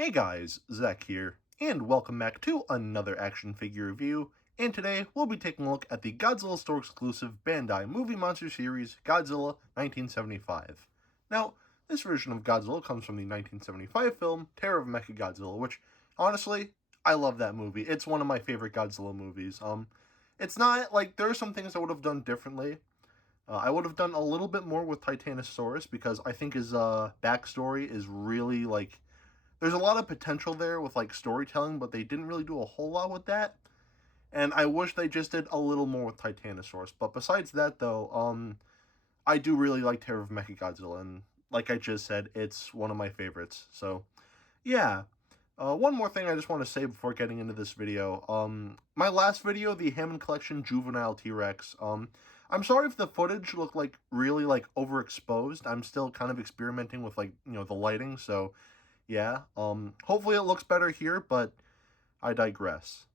Hey guys, Zack here, and welcome back to another action figure review, and today we'll be taking a look at the Godzilla store exclusive Bandai movie monster series, Godzilla 1975. Now, this version of Godzilla comes from the 1975 film, Terror of Mechagodzilla, which, honestly, I love that movie. It's one of my favorite Godzilla movies. It's not, like, there are some things I would have done differently. I would have done a little bit more with Titanosaurus, because I think his, backstory is really, like, there's a lot of potential there with like storytelling, but they didn't really do a whole lot with that. And I wish they just did a little more with Titanosaurus. But besides that, though, I do really like Terror of Mechagodzilla, and like I just said, it's one of my favorites. So, yeah. One more thing I just want to say before getting into this video. My last video, the Hammond Collection Juvenile T-Rex. I'm sorry if the footage looked like really like overexposed. I'm still kind of experimenting with like the lighting, so. Yeah, hopefully it looks better here, but I digress.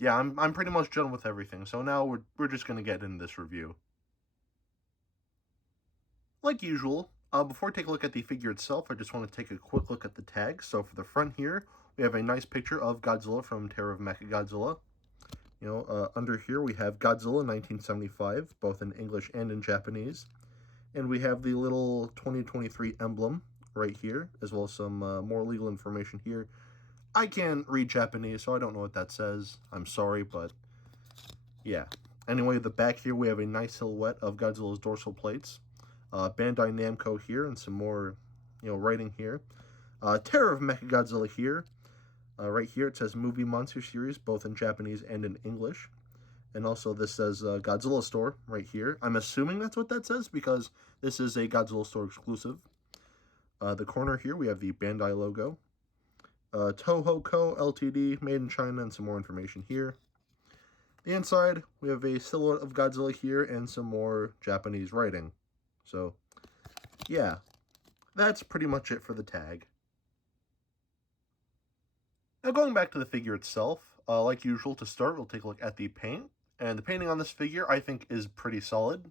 Yeah, I'm pretty much done with everything, so now we're just gonna get into this review. Like usual, before I take a look at the figure itself, I just want to take a quick look at the tags. So for the front here, we have a nice picture of Godzilla from Terror of Mechagodzilla. Under here we have Godzilla 1975, both in English and in Japanese. And we have the little 2023 emblem right here, as well as some more legal information here. I can't read Japanese, so I don't know what that says. I'm sorry, but yeah. Anyway, the back here, we have a nice silhouette of Godzilla's dorsal plates. Bandai Namco here, and some more, writing here. Terror of Mechagodzilla here. Right here, it says Movie Monster Series, both in Japanese and in English. And also this says Godzilla Store right here. I'm assuming that's what that says because this is a Godzilla Store exclusive. The corner here, we have the Bandai logo. Toho Co. Ltd. Made in China, and some more information here. The inside, we have a silhouette of Godzilla here and some more Japanese writing. So, yeah. That's pretty much it for the tag. Now going back to the figure itself, like usual, to start, we'll take a look at the paint. And the painting on this figure, I think, is pretty solid.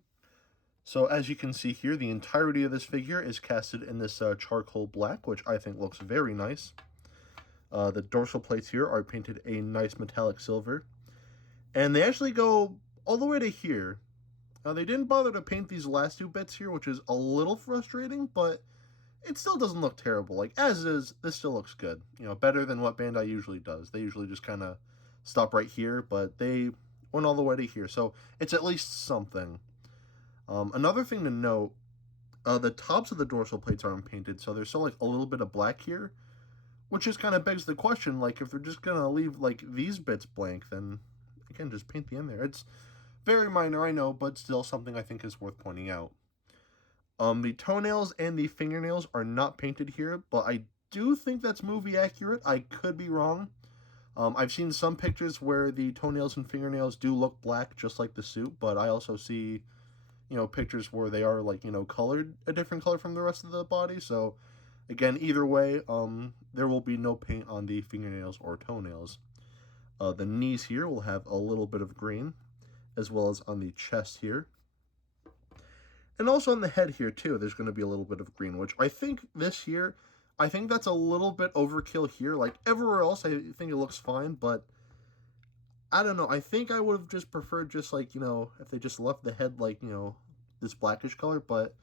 So as you can see here, the entirety of this figure is casted in this charcoal black, which I think looks very nice. The dorsal plates here are painted a nice metallic silver. And they actually go all the way to here. They didn't bother to paint these last two bits here, which is a little frustrating, but it still doesn't look terrible. Like, as is, this still looks good. Better than what Bandai usually does. They usually just kind of stop right here, but they went all the way to here. So it's at least something. Another thing to note, the tops of the dorsal plates aren't painted, so there's still like a little bit of black here, which just kind of begs the question, like, if they're just going to leave like these bits blank, then again, just paint the end there. It's very minor, I know, but still something I think is worth pointing out. The toenails and the fingernails are not painted here, but I do think that's movie accurate. I could be wrong. I've seen some pictures where the toenails and fingernails do look black, just like the suit, but I also see pictures where they are like, colored a different color from the rest of the body. So again, either way, there will be no paint on the fingernails or toenails. The knees here will have a little bit of green, as well as on the chest here. And also on the head here too, there's going to be a little bit of green, which I think this here, I think that's a little bit overkill here. Like everywhere else, I think it looks fine, but I don't know. I think I would have just preferred just like, if they just left the head like, this blackish color, but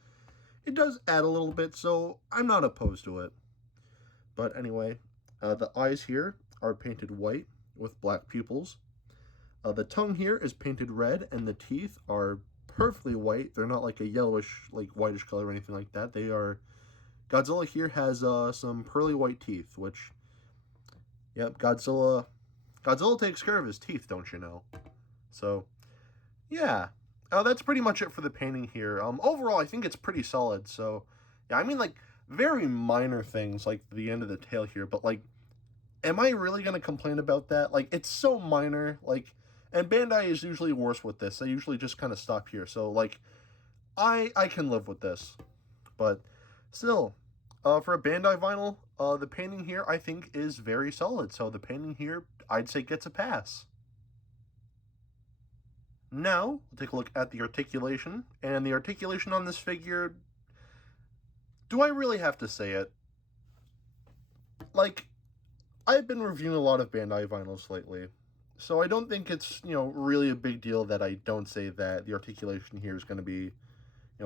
it does add a little bit, so I'm not opposed to it. But anyway, the eyes here are painted white with black pupils. The tongue here is painted red, and the teeth are perfectly white. They're not like a yellowish, like whitish color or anything like that. They are, Godzilla here has some pearly white teeth, which, yep, Godzilla takes care of his teeth, don't you know? So, yeah. That's pretty much it for the painting here. Overall, I think it's pretty solid. So, yeah, I mean, like, very minor things, like the end of the tail here. But, like, am I really going to complain about that? Like, it's so minor. Like, and Bandai is usually worse with this. They usually just kind of stop here. So, like, I can live with this. But, still, for a Bandai vinyl, the painting here, I think, is very solid. So, the painting here, I'd say, gets a pass. Now, we'll take a look at the articulation, and the articulation on this figure, do I really have to say it? like, I've been reviewing a lot of Bandai vinyls lately, so I don't think it's, really a big deal that I don't say that the articulation here is going to be,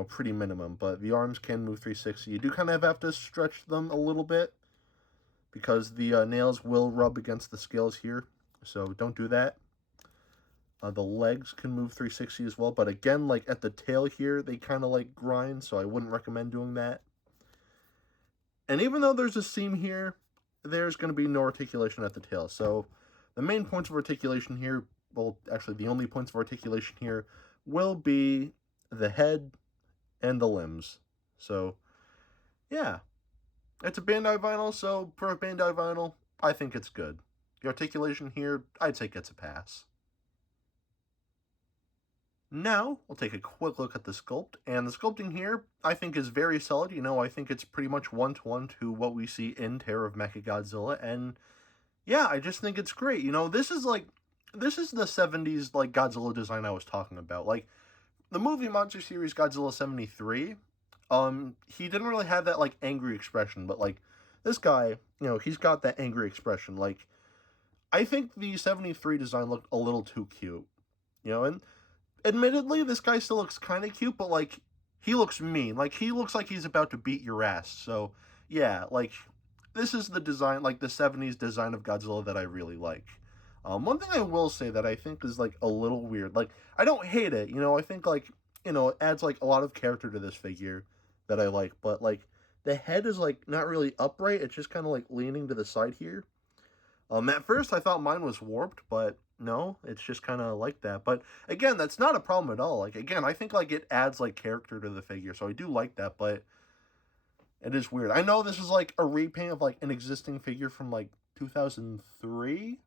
pretty minimum, but the arms can move 360. You do kind of have to stretch them a little bit, because the nails will rub against the scales here, so don't do that. The legs can move 360 as well, but again, like at the tail here, they kind of like grind, so I wouldn't recommend doing that. And even though there's a seam here, there's going to be no articulation at the tail. So the main points of articulation here, well, actually the only points of articulation here will be the head and the limbs. So yeah, it's a Bandai vinyl, so for a Bandai vinyl, I think it's good. The articulation here, I'd say gets a pass. Now, we'll take a quick look at the sculpt, and the sculpting here, I think, is very solid. I think it's pretty much one-to-one to what we see in Terror of Mechagodzilla, and yeah, I just think it's great. This is the 70s, like, Godzilla design I was talking about. Like, the movie Monster Series Godzilla 73, he didn't really have that, like, angry expression, but, like, this guy, he's got that angry expression. Like, I think the 73 design looked a little too cute, and admittedly, this guy still looks kind of cute, but, like, he looks mean. Like, he looks like he's about to beat your ass. So, yeah, like, this is the design, like, the 70s design of Godzilla that I really like. One thing I will say that I think is, like, a little weird. Like, I don't hate it, I think, like, it adds, like, a lot of character to this figure that I like. But, like, the head is, like, not really upright. It's just kind of, like, leaning to the side here. At first, I thought mine was warped, but no, it's just kind of like that. But again, that's not a problem at all. Like, again, I think, like, it adds, like, character to the figure, so I do like that, but it is weird. I know this is, like, a repaint of, like, an existing figure from, like, 2003,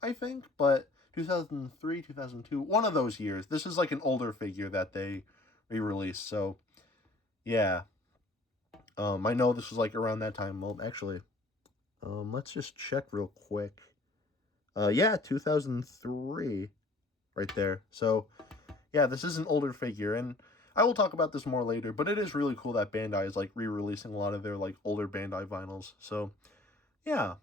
I think, but 2003, 2002, one of those years. This is, like, an older figure that they re-released, so yeah. I know this was, like, around that time. Well, actually, let's just check real quick. Yeah, 2003, right there. So, yeah, this is an older figure, and I will talk about this more later, but it is really cool that Bandai is, like, re-releasing a lot of their, like, older Bandai vinyls. So, yeah.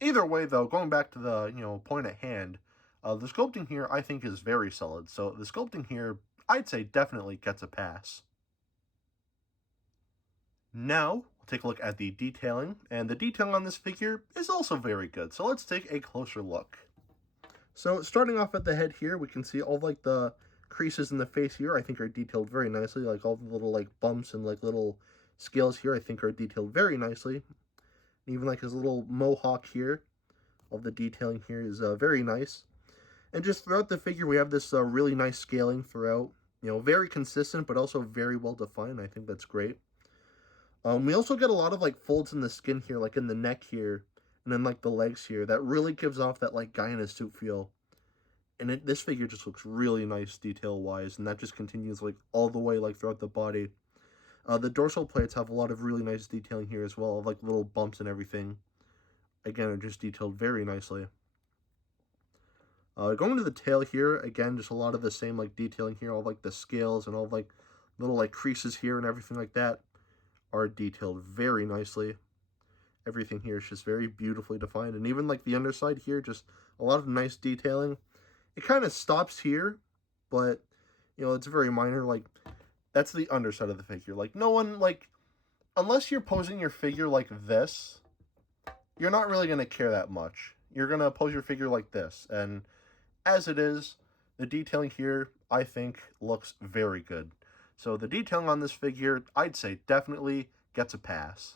Either way, though, going back to the, point at hand, the sculpting here, I think, is very solid. So, the sculpting here, I'd say, definitely gets a pass. Now, we'll take a look at the detailing, and the detailing on this figure is also very good. So let's take a closer look. So starting off at the head here, we can see all like the creases in the face here, I think are detailed very nicely. Like all the little like bumps and like little scales here, I think are detailed very nicely. And even like his little mohawk here, all the detailing here is very nice. And just throughout the figure, we have this really nice scaling throughout. Very consistent, but also very well defined. I think that's great. We also get a lot of, like, folds in the skin here, like, in the neck here, and then, like, the legs here. That really gives off that, like, guy in a suit feel. And this figure just looks really nice detail-wise, and that just continues, like, all the way, like, throughout the body. The dorsal plates have a lot of really nice detailing here as well, like, little bumps and everything. Again, are just detailed very nicely. Going to the tail here, again, just a lot of the same, like, detailing here, all, like, the scales and all, like, little, like, creases here and everything like that are detailed very nicely. Everything here is just very beautifully defined, and even like the underside here, just a lot of nice detailing. It kind of stops here, but it's very minor. Like, that's the underside of the figure. Like, no one, like, unless you're posing your figure like this, you're not really going to care that much. You're going to pose your figure like this, and as it is, the detailing here, I think, looks very good. So the detailing on this figure, I'd say, definitely gets a pass.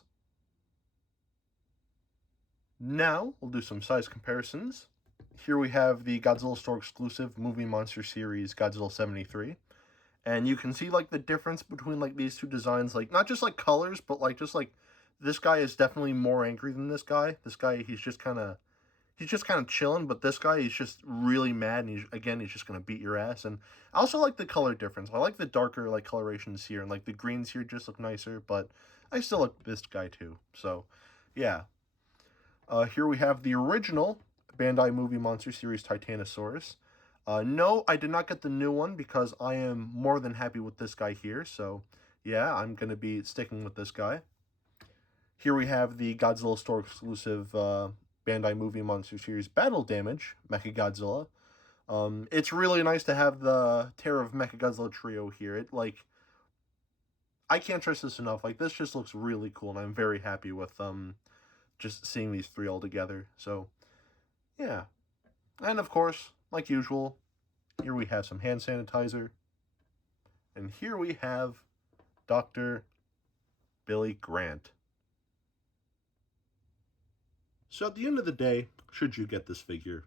Now, we'll do some size comparisons. Here we have the Godzilla Store exclusive Movie Monster Series Godzilla 73. And you can see, like, the difference between, like, these two designs. Like, not just, like, colors, but, like, just, like, this guy is definitely more angry than this guy. This guy, he's just kind of chilling, but this guy, he's just really mad, and he's just going to beat your ass. And I also like the color difference. I like the darker, like, colorations here, and, like, the greens here just look nicer, but I still like this guy, too. So, yeah. Here we have the original Bandai Movie Monster Series Titanosaurus. No, I did not get the new one because I am more than happy with this guy here, so, yeah, I'm going to be sticking with this guy. Here we have the Godzilla store exclusive Bandai Movie Monster Series Battle Damage Mechagodzilla. It's really nice to have the Terror of Mechagodzilla trio here. It, like, I can't stress this enough. Like, this just looks really cool, and I'm very happy with just seeing these three all together. So, yeah. And of course, like usual, here we have some hand sanitizer. And here we have Dr. Billy Grant. So at the end of the day, should you get this figure?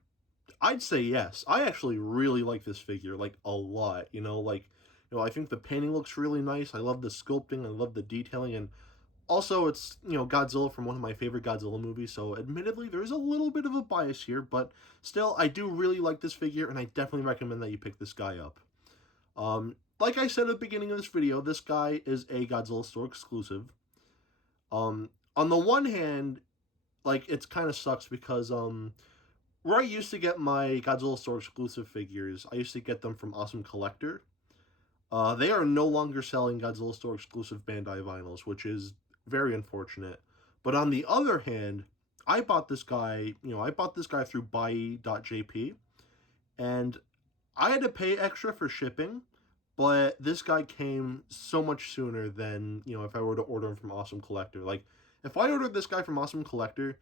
I'd say yes. I actually really like this figure, like, a lot. I think the painting looks really nice. I love the sculpting. I love the detailing. And also, it's, Godzilla from one of my favorite Godzilla movies. So admittedly, there is a little bit of a bias here. But still, I do really like this figure. And I definitely recommend that you pick this guy up. Like I said at the beginning of this video, this guy is a Godzilla store exclusive. On the one hand, like, it's kind of sucks because, where I used to get my Godzilla store exclusive figures, I used to get them from Awesome Collector. They are no longer selling Godzilla store exclusive Bandai vinyls, which is very unfortunate. But on the other hand, I bought this guy through buy.jp, and I had to pay extra for shipping, but this guy came so much sooner than, if I were to order him from Awesome Collector. Like, if I ordered this guy from Awesome Collector,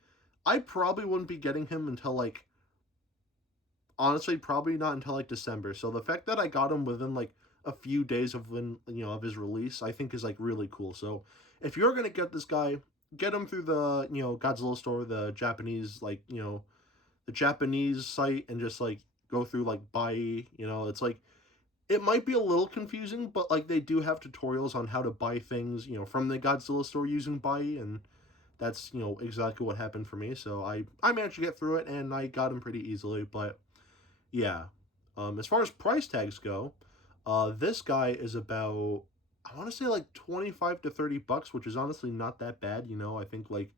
I probably wouldn't be getting him until, like, honestly, probably not until, like, December. So the fact that I got him within, like, a few days of of his release, I think is, like, really cool. So if you're going to get this guy, get him through the, Godzilla store, the Japanese, like, the Japanese site, and just, like, go through, like, buy, it's, like, it might be a little confusing, but, like, they do have tutorials on how to buy things, from the Godzilla store using buy, and that's, exactly what happened for me. So I managed to get through it, and I got him pretty easily. But yeah, as far as price tags go, this guy is about, I want to say, like, 25 to 30 bucks, which is honestly not that bad. I think, like,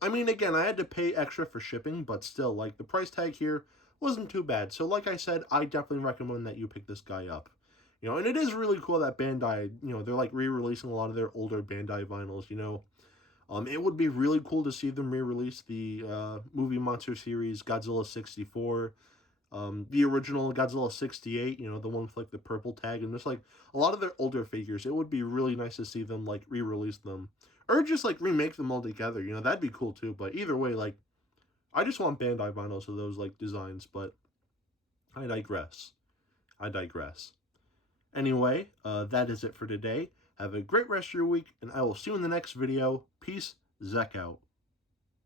I mean, again, I had to pay extra for shipping, but still, like, the price tag here wasn't too bad. So like I said, I definitely recommend that you pick this guy up. And it is really cool that Bandai, they're, like, re-releasing a lot of their older Bandai vinyls. It would be really cool to see them re-release the movie monster series Godzilla 64, the original Godzilla 68, the one with, like, the purple tag, and just, like, a lot of their older figures. It would be really nice to see them, like, re-release them, or just, like, remake them all together. That'd be cool too. But either way, like, I just want Bandai vinyls of those, like, designs. But I digress. Anyway, that is it for today. Have a great rest of your week, and I will see you in the next video. Peace, Zack out.